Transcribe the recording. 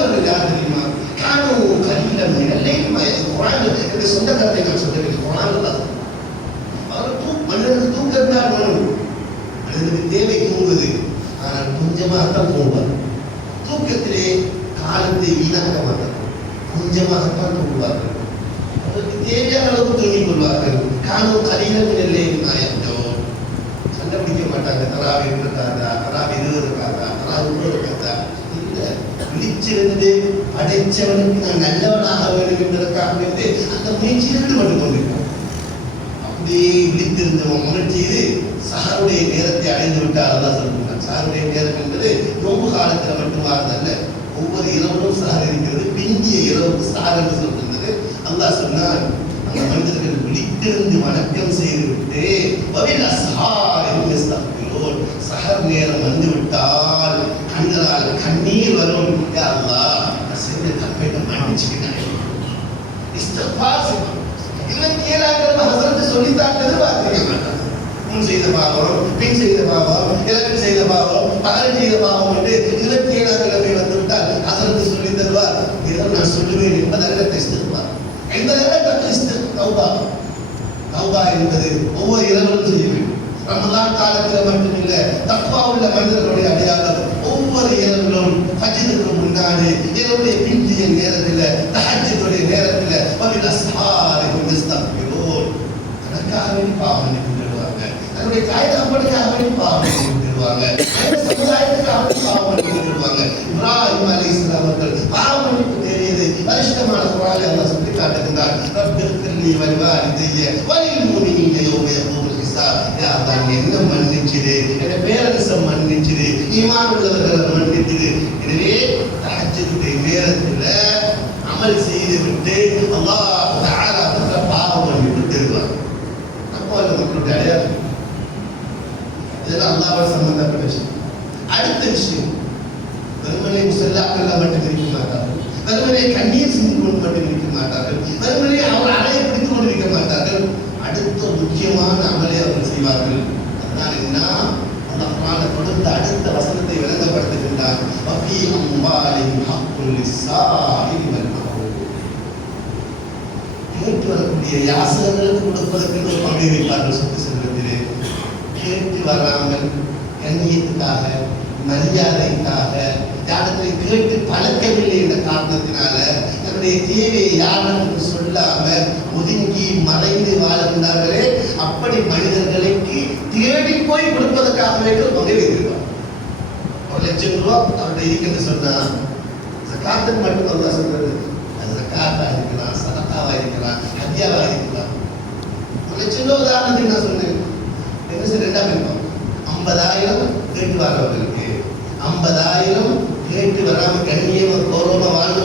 வாழ்ந்தவர்கள் யார் தெரியுமா? காணும் கலிலம் மினல்லைலி குர்ஆன் இந்த சொந்த கருத்தை நான் சொல்லவில்லை. குர்ஆன் தான் மனிதனுக்கு தூக்கம் தான் வேணும். மனிதனுக்கு தேவை தூங்குவது. ஆனால் கொஞ்சமாகத்தான் தூங்குவார். தூக்கத்திலே காலத்தை வீணாக்க மாட்டார். கொஞ்சமாகத்தான் தூங்குவார்கள். அவருக்கு தேவையான அளவுக்கு தூங்கிக் கொள்வார்கள். காணும் கலிலம் மினல்லைலி சண்டை பிடிக்க மாட்டாங்க. தராவி இருக்காதா, தராவி 20 இருக்காதா, தராவி 30 இருக்காதா, இல்லை. விழிச்சிருந்து படைச்சவனுக்கு நான் நல்லவனாக வேண்டும் என்பதற்காக வேண்டி அந்த முயற்சியில் ஈடுபட்டு கொண்டிருக்கான். அப்படியே விழித்திருந்தவன் முயற்சியது சஹருடைய நேரத்தை அடைந்து விட்டால் அதான் சொல்லுகிறான். சஹருடைய நேரம் என்பது நோம்பு காலத்தில் மட்டுமானதல்ல, ஒவ்வொரு இரவும் சஹர் இருக்கிறது. பிந்திய இரவுக்கு சஹர் என்று சொல்கின்றது. அல்லாஹ் சொன்னான், அந்த மனிதர்கள் விழித்திருந்து வணக்கம் செய்துவிட்டு சஹர் நேரம் வந்துவிட்டால் கண்களால் கண்ணீர் வரும். யா அல்லாஹ், நான் செஞ்ச தப்பை மன்னிச்சுக்கிறேன். இஸ்திக்ஃபார் செய்யணும். 27 ஹஸரத் சொல்லித்தாண்டது பார்த்தீங்க. முன் செய்த பாவம், பின் செய்த பாவம், இலக்கு செய்த பாவம், பகல் செய்த பாவம் என்று 27 வந்துவிட்டால் ஹஸரத் சொல்லி தருவார். இதை நான் சொல்லுவேன் என்பதல்ல இஸ்திக்ஃபார். தௌபா என்பது ஒவ்வொரு இரவும் செய்ய வேண்டும். ரமலான் காலத்தில் மட்டுமில்லை, தக்வா உள்ள மனிதர்களுடைய அடையாளம் ஒவ்வொரு இரவிலும் ஃபஜ்ருக்கு முன்னாடி இரவுடைய பிந்திய நேரத்தில் தஹஜ்ஜுடைய நேரத்தில் வபில் அஸ்ஹாரிஹும் யஸ்தக்பிரூன். தனக்காக வேண்டி பாவம் மன்னிப்புவாங்க, தன்னுடைய தாய் தகப்பனுக்காக வேண்டி பாவம் மன்னிப்புவாங்க, சமுதாயத்துக்காக வேண்டி பாவம் மன்னிப்புவாங்க. இப்ராஹிம் அலைஹிஸ்ஸலாம் அவர்கள் பாவம் மன்னிப்பு தேடியது பரிசுத்தமான குர்ஆனில் அல்லாஹ் சொல்லி காட்டுகின்றார். ரப்பிக்ஃபிர்லி வலிவாலிதைய வலில் முஃமினீன யௌம யகூமுல் ஹிசாப். யா அல்லாஹ் என்ன மன்னிச்சிடு, என்னுடைய பேரரசம் மன்னிச்சிடு, ஈமான் உள்ளவர்களை மன்னிச்சிடு. எனவே தஹஜ்ஜுடைய நேரத்தில் அமல் செய்துவிட்டு அல்லாஹ் தஆலா பாவம் மன்னிப்பு தருவார். அப்போ அந்த மக்களுடைய அடையாளம் இதெல்லாம் அல்லாஹ்வோட சம்பந்தப்பட்ட விஷயம். அடுத்த விஷயம், வெறுமனே முஸல்லாக்கள் மட்டும் இருக்க மாட்டார்கள், வெறுமனே கண்ணீர் சிந்தி கொண்டு மட்டும் இருக்க மாட்டார்கள், வெறுமனே அவர் அலையை பிடித்துக் கொண்டிருக்க மாட்டார்கள். அடுத்த முக்கியமான அமலை அவர்கள் செய்வார்கள். அதனால் என்ன, அந்த குர்ஆனில் கொடுத்த அடுத்த வசனத்தை விளங்கப்படுத்துகின்றார். வஃபீ அம்வாலிஹிம் ஹக்குல் லிஸ்ஸாஇலி வல் மஹ்ரூம். கேட்டு வரக்கூடிய யாசகர்களுக்கு கொடுப்பதற்கு ஒரு பங்கை வைப்பார்கள். சொத்து செல்வத்திலே கேட்டு வராமல் கண்ணியத்துக்காக, மரியாதைக்காக, யாரிடத்தை கேட்டு பழக்கவில்லை என்ற காரணத்தினால தன்னுடைய தேவையை யாருக்கு சொல்லாம ஒதுங்கி மறைந்து வாழ்ந்தார்களே, அப்படி மனிதர்களுக்கு தேடி போய் கொடுப்பதற்காக வேண்டும் பங்கை வைத்திருப்பார். 1 லட்சம் ரூபாய் அவருடைய இருக்குன்னு சொன்னா ஜகாத்துக்கு மட்டும் அல்லா சொல்றது. அது ஜகாத்தா இருக்கலாம், சதகாவா இருக்கலாம், ஹதியாவா இருக்கலாம். 1 லட்சம் ரூபாய் உதாரணத்துக்கு நான் சொன்னேன். என்ன சார், 2 இருக்கும். 50,000 கேட்டு வரவர்களுக்கு, 50,000 கேட்டு வராம கண்ணியமா கௌரவமா வாழ்ந்த